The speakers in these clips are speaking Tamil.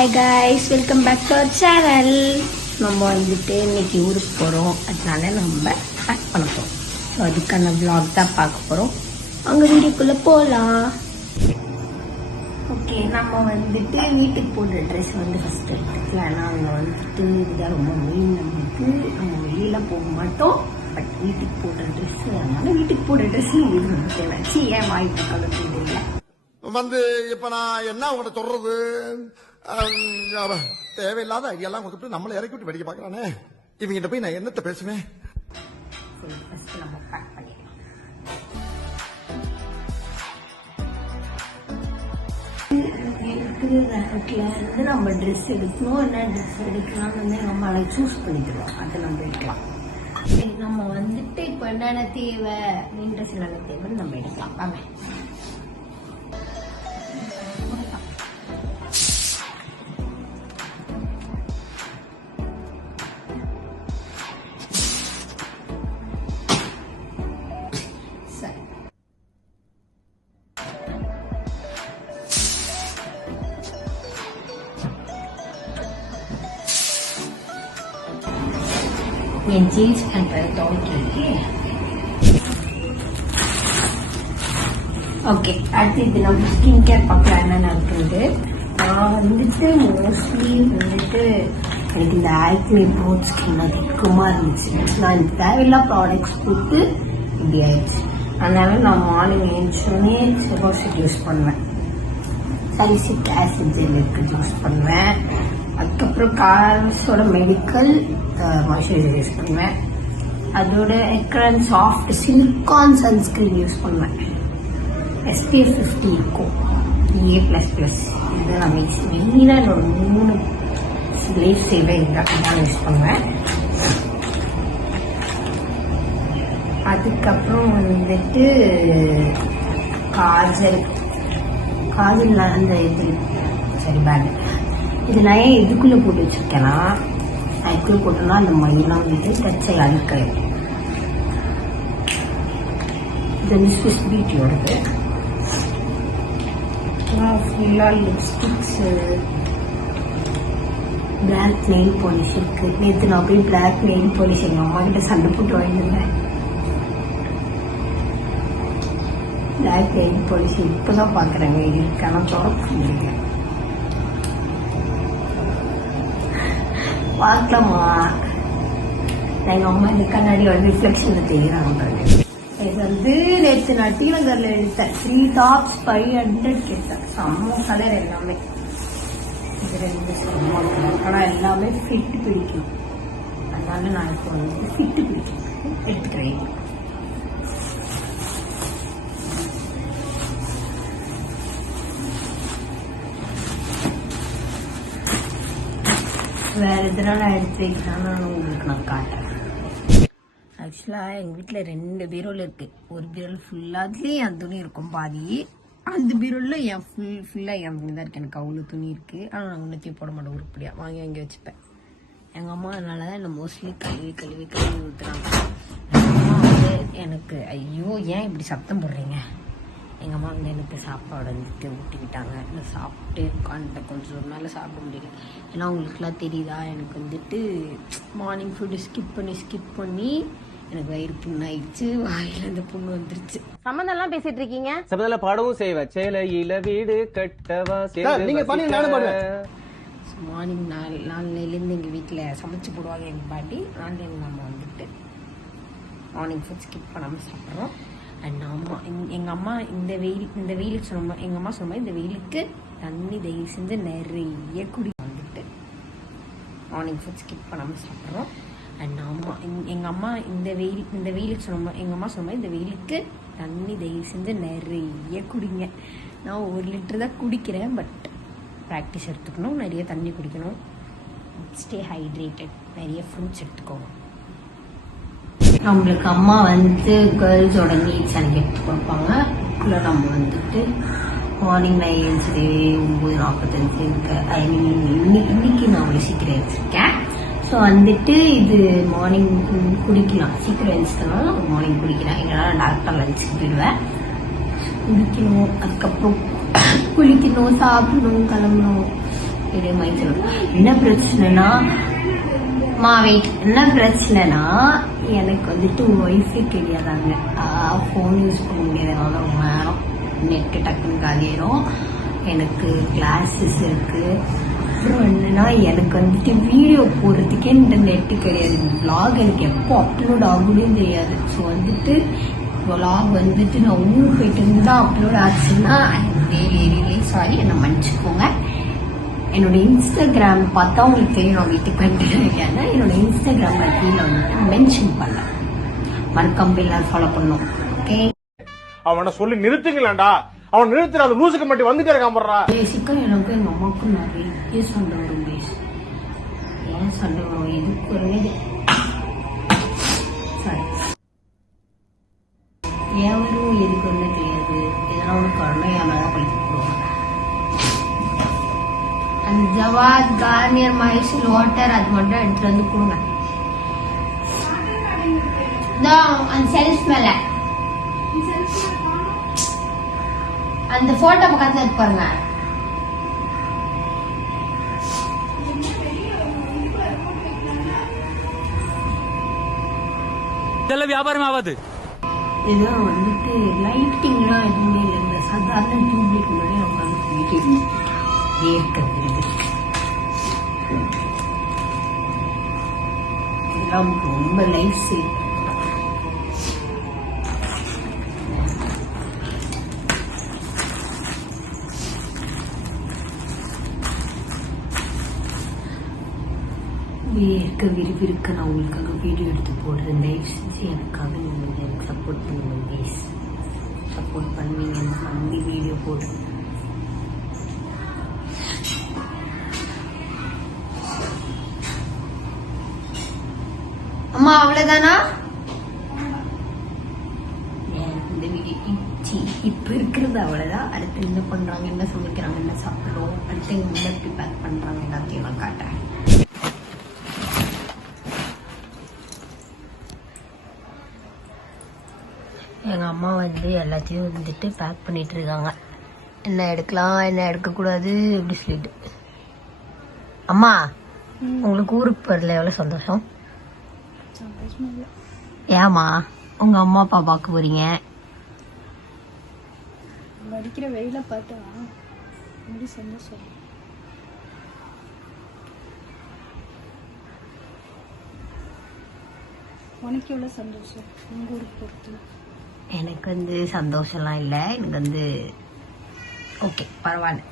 Hi guys, welcome back to our channel. நம்ம வந்துட்டு இன்னைக்கு ஊருக்கு போகிறோம். அதனால நம்ம பேக் பண்ண போகிறோம். ஸோ அதுக்கான விளாக் தான் பார்க்க போகிறோம். அங்கே வீட்டுக்குள்ளே போகலாம். ஓகே, நம்ம வந்துட்டு வீட்டுக்கு போடுற ட்ரெஸ் வந்து ஃபஸ்ட்டு எடுத்துக்கலாம். ஏன்னா அங்கே வந்துட்டு இதுதான் ரொம்ப மெயின். நம்மளுக்கு நம்ம வெளியில் போக மாட்டோம். பட் வீட்டுக்கு போடுற ட்ரெஸ், அதனால வீட்டுக்கு போடுற ட்ரெஸ் நம்மளுக்கு ரொம்ப தேவைச்சு. ஏன் வாய்ப்பு கலந்து இல்லை வந்து இப்ப நான் என்ன உங்கள்ட்ட சொல்றது, தேவையில்லாத ஐடியாலாம் கொடுத்துட்டு நம்மளை இறக்கி விட்டு வெடிக்க பாக்குறானே. இவங்கிட்ட போய் நான் என்னத்த பேசுவேன்? நம்ம பேக் பண்ணிடலாம். இருந்து நம்ம ட்ரெஸ் எடுக்கணும். என்ன ட்ரெஸ் எடுக்கலாம்னு வந்து எங்கள் அம்மாவை சூஸ் பண்ணிக்கிறோம். அதை நம்ம எடுக்கலாம். நம்ம வந்துட்டு இப்போ என்னென்ன தேவை, மீன் ட்ரெஸ் என்னென்ன தேவைன்னு நம்ம எடுக்கலாம். வாங்க. என் ஜீன்ஸ் பேண்ட் துவைக்கிறதுக்கு. ஓகே, அடுத்து இது நம்ம ஸ்கின் கேர் பார்க்கலாம் என்னென்ன இருக்குது. நான் வந்துட்டு மோஸ்ட்லி வந்துட்டு எனக்கு இந்த ஆக்னி ப்ரோட் ஸ்கின் அதிகமாக இருந்துச்சு. நான் இந்த தேவையில்லா ப்ராடக்ட்ஸ் கொடுத்து இப்படி ஆயிடுச்சு. அதனால நான் மார்னிங் எழுந்தோடனே செரோசிட் யூஸ் பண்ணுவேன். சலிசிக் ஆசிட் ஜெல் இருக்குது யூஸ் பண்ணுவேன். அதுக்கப்புறம் கார்ஸோட மெடிக்கல் மாய்ஸ்சரைசர் யூஸ் பண்ணுவேன். அதோட எக்ரன் சாஃப்ட் சிலிகான் சன்ஸ்கிரீன் யூஸ் பண்ணுவேன். SPF 50 இருக்கும். A++. இது நான் மெயினாக என்னோட 3 லைஃப் சேவர் இதான் யூஸ் பண்ணுவேன். அதுக்கப்புறம் வந்துட்டு காஜல் அந்த இது சரி பேக். இது நான் ஏன் இதுக்குள்ளே போட்டு வச்சுருக்கேன்னா, அதுக்குள்ளே போட்டோன்னா அந்த மையெல்லாம் வந்து டச்சை அழுக்கிறேன். இது வந்து ஸ்விஸ் பியூட்டியோடது. ஃபுல்லாக லிப்ஸ்டிக்ஸு, பிளாக் நெயில் பாலிஷ் இருக்குது. நேற்று நான் போய் பிளாக் நெயில் பாலிஷ் எங்கள் அம்மா கிட்ட சண்டை போட்டு வாங்கியிருந்தேன். பிளாக் நெயில் பாலிஷ் இப்போ தான் பார்க்குறேங்க. இது இருக்கான தொடக்க முடியல. பார்க்கலாமா? எங்க அம்மா இந்த கண்ணாடி வந்து ரிஃப்ளெக்ஷன்ல தெரியுறாங்க. இது வந்து நேற்று நான் டீலங்கர்ல எடுத்தேன். 3 டாப்ஸ் 500 கேட்டேன். செம்ம கலர் எல்லாமே. இது 2 செம்ம கலர். ஆனால் எல்லாமே ஃபிட் பிடிக்கும். அதனால நான் இப்போ வந்து ஃபிட் பிடிக்கும் எடுத்துக்கிறேன். வேறு எதனால எடுத்து வைக்கிறான்னு உங்களுக்கு நான் காட்டுறேன். ஆக்சுவலாக எங்கள் வீட்டில் 2 பீரோல் இருக்குது. ஒரு பீரோல் ஃபுல்லாக அதுலேயும் என் துணி இருக்கும் பாதி. அந்த பீரோவில் என் ஃபுல்லாக என் துணி தான் இருக்குது. எனக்கு அவ்வளோ துணி இருக்குது. ஆனால் நான் ஒன்றுத்தையும் போட மாட்டேன். உருப்படியாக வாங்கி வாங்கி வச்சுப்பேன். எங்கள் அம்மா அதனால தான் என்னை மோஸ்ட்லி கழுவி ஊற்றுறாங்க. எங்கள் அம்மா வந்து எனக்கு ஐயோ ஏன் இப்படி சத்தம் போடுறீங்க. எங்கள் அம்மா வந்து எனக்கு சாப்பாடு வந்துட்டு ஊட்டிக்கிட்டாங்க. நான் சாப்பிட்டு உட்காந்துட்டேன். கொஞ்சம் மேலே சாப்பிட முடியல. ஏன்னா உங்களுக்குலாம் தெரியுதா, எனக்கு வந்துட்டு மார்னிங் ஃபுட்டு ஸ்கிப் பண்ணி எனக்கு வயிறு புண்ணாயிடுச்சு. வாயில அந்த புண்ணு வந்துருச்சு. சம்பந்தம்லாம் பேசிட்டு இருக்கீங்க. சம்பந்தம் பாடவும் செய்வேன். சேலையில வீடு கட்டவா மார்னிங் 4 எங்கள் வீட்டில் சமைச்சு போடுவாங்க எங்கள் பாட்டி. ஆன்லைன் நம்ம வந்துட்டு மார்னிங் ஃபுட் ஸ்கிப் பண்ணாமல் சாப்பிட்றோம். அண்ட் அம்மா எங்கள் அம்மா இந்த வெயிலுக்கு சொன்ன எங்கள் அம்மா சொன்ன இந்த வெயிலுக்கு தண்ணி தயவு செஞ்சு நிறைய வந்துட்டு மார்னிங் ஃபுட் ஸ்கிப் பண்ணாமல் சாப்பிட்றோம். அண்ட் அம்மா எங்கள் அம்மா இந்த வெயிலுக்கு சொன்ன எங்கள் அம்மா சொன்ன இந்த வெயிலுக்கு தண்ணி தயவு செஞ்சு நிறைய குடிங்க. நான் 1 லிட்டர் தான் குடிக்கிறேன். பட் ப்ராக்டிஸ் எடுத்துக்கணும். நிறைய தண்ணி குடிக்கணும். Stay hydrated. நிறைய ஃப்ரூட்ஸ் எடுத்துக்கோங்க. நம்மளுக்கு அம்மா வந்து கேர்ள்ஸோட நீட்ஸ் எனக்கு எடுத்து கொடுப்பாங்க. இல்லை நம்ம வந்துட்டு மார்னிங் நான் எழுந்திரி 9:45 இருக்கு. ஐ மீன் இன்னைக்கு நான் அவ்வளோ சீக்கிரம் எழுந்திருக்கேன். ஸோ வந்துட்டு இது மார்னிங் குடிக்கலாம். சீக்கிரம் எழுந்திரிச்சதுனால மார்னிங் குடிக்கிறேன். எங்களால் டாக்டர் லஞ்சுக்கு போயிடுவேன். குடிக்கணும். அதுக்கப்புறம் குளிக்கணும், சாப்பிடணும், கிளம்பணும். இதே மாதிரி சொல்லுவேன். என்ன பிரச்சனைனா என்ன பிரச்சனைனா எனக்கு வந்துட்டு ஒய்ஃபே கிடையாதாங்க. ஃபோன் யூஸ் பண்ண முடியாதனால ரொம்ப நேரம் நெட்டு டக்குன்னு காலியாயிரும். எனக்கு கிளாஸஸ் இருக்கு. அப்புறம் என்னன்னா எனக்கு வந்துட்டு வீடியோ போடுறதுக்கே இந்த நெட்டு கிடையாது. விளாக் எனக்கு எப்போ அப்லோட் ஆகும்னு தெரியாது. ஸோ வந்துட்டு விளாக் வந்துட்டு நான் ஊர் போயிட்டு இருந்து தான் அப்லோட் ஆச்சுன்னா வெரி சாரி, என்னை மன்னிச்சுக்கோங்க. என்னோட இன்ஸ்டாகிராம் பார்த்தா உங்களுக்கு தெரியும் நான் வீட்டுக்கு வந்துருக்கேன். என்னோட இன்ஸ்டாகிராம்ல கீழே வந்துட்டு மென்ஷன் பண்ண மறக்காம எல்லாரும் ஃபாலோ பண்ணும். ஓகே, அவனை சொல்லி நிறுத்துங்களேன்டா. அவன் நிறுத்துற அந்த லூசுக்கு மட்டும் வந்துட்டே இருக்காமறா. பேசிக்கா எனக்கு எங்க அம்மாவுக்கும் நிறைய சண்டை வரும். பேஸ் ஏன் சண்டை வரும் எதுக்கு வருது சாரி ஏன் வரும் எதுக்கு ஒன்றும் தெரியாது. எதனா ஒன்று கருணையானால பழிக்க போடுவாங்க. அந்த ஜவாத் கார்னியர் மைசூர் வாட்டர் அது மட்டும் எடுத்துட்டு வந்து கொடுங்க. அந்த செல்ஸ் மேல அந்த போட்டோ பக்கத்துல இருக்கு பாருங்க. இதெல்லாம் வியாபாரம் ஆகாது. இதெல்லாம் வந்துட்டு லைட்டிங்லாம் எதுவுமே இல்லை. இந்த சாதாரண டியூப்லைட் முன்னாடி நம்ம வந்து போயிட்டு ஏற்கிறது இதெல்லாம் ரொம்ப லைஃப் சேவ். விருக்க நான் உங்களுக்காக வீடியோ எடுத்து போடுறேன். தயவு செஞ்சு எனக்காக நீங்கள் எனக்கு சப்போர்ட் பண்ணுங்க ப்ளீஸ். சப்போர்ட் பண்ணுவீங்கன்னு நம்பி வீடியோ போடுறேன். அம்மா அவ்வளவுதானா? இந்த வீடியோ இப்ப இருக்கிறது அவ்வளவுதான். அடுத்து என்ன பண்றாங்க, என்ன சமைக்கிறாங்க, என்ன சாப்பிடுறோம், அடுத்து என்ன ப்ரிப்பேர் பண்றாங்க எல்லாத்தையும் நான் காட்டுறேன். எங்கள் அம்மா வந்து எல்லாத்தையும் வந்துட்டு பேக் பண்ணிட்டு இருக்காங்க. என்ன எடுக்கலாம் என்ன எடுக்கக்கூடாது அப்படி சொல்லிட்டு. அம்மா உங்களுக்கு ஊருக்கு போகிறதுல எவ்வளோ சந்தோஷம்? ஏமா உங்கள் அம்மா அப்பா பார்க்க போறீங்க? அடிக்கிற வெயில பார்த்தா ரொம்ப சந்தோஷம். உனக்கு எவ்வளோ சந்தோஷம் உங்கள் ஊருக்கு போகிறது? எனக்கு வந்து சந்தோஷம்லாம் இல்லை. எனக்கு வந்து ஓகே பரவாயில்ல.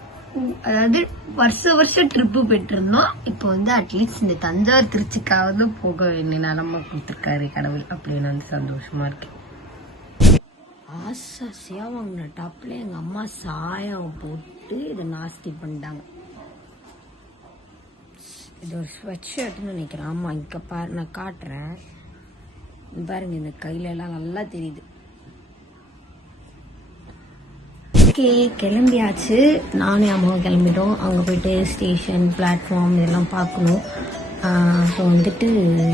அதாவது வருஷம் ட்ரிப்பு போயிட்டுருந்தோம். இப்போ வந்து அட்லீஸ்ட் இந்த தஞ்சாவூர் திருச்சிக்காவது போக வேண்டிய நிலமை கொடுத்துருக்காரு கடவுள். அப்படின்னு வந்து சந்தோஷமா இருக்கு. ஆசையா வாங்கின டாப்ல எங்க அம்மா சாயம் போட்டு இதை நாஸ்தி பண்ணிட்டாங்க. இது ஒரு ஸ்வெட் ஷர்ட்னு நினைக்கிறேன். ஆமா இங்க பாரு நான் காட்டுறேன் பாருங்க. இந்த கையில எல்லாம் நல்லா தெரியுது. ஓகே கிளம்பியாச்சு. நானும் அம்மாவும் கிளம்பிட்டோம். அங்கே போயிட்டு ஸ்டேஷன் பிளாட்ஃபார்ம் இதெல்லாம் பார்க்கணும். ஸோ வந்துட்டு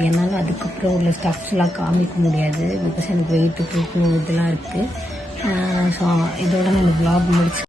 என்னால் அதுக்கப்புறம் உள்ள ஸ்டஃப்ஸ்லாம் காமிக்க முடியாது. பிகாஸ் எனக்கு வெயிட்டு தூக்கணும் இதெல்லாம் இருக்குது. ஸோ இதோட நான் இந்த vlog முடிச்சு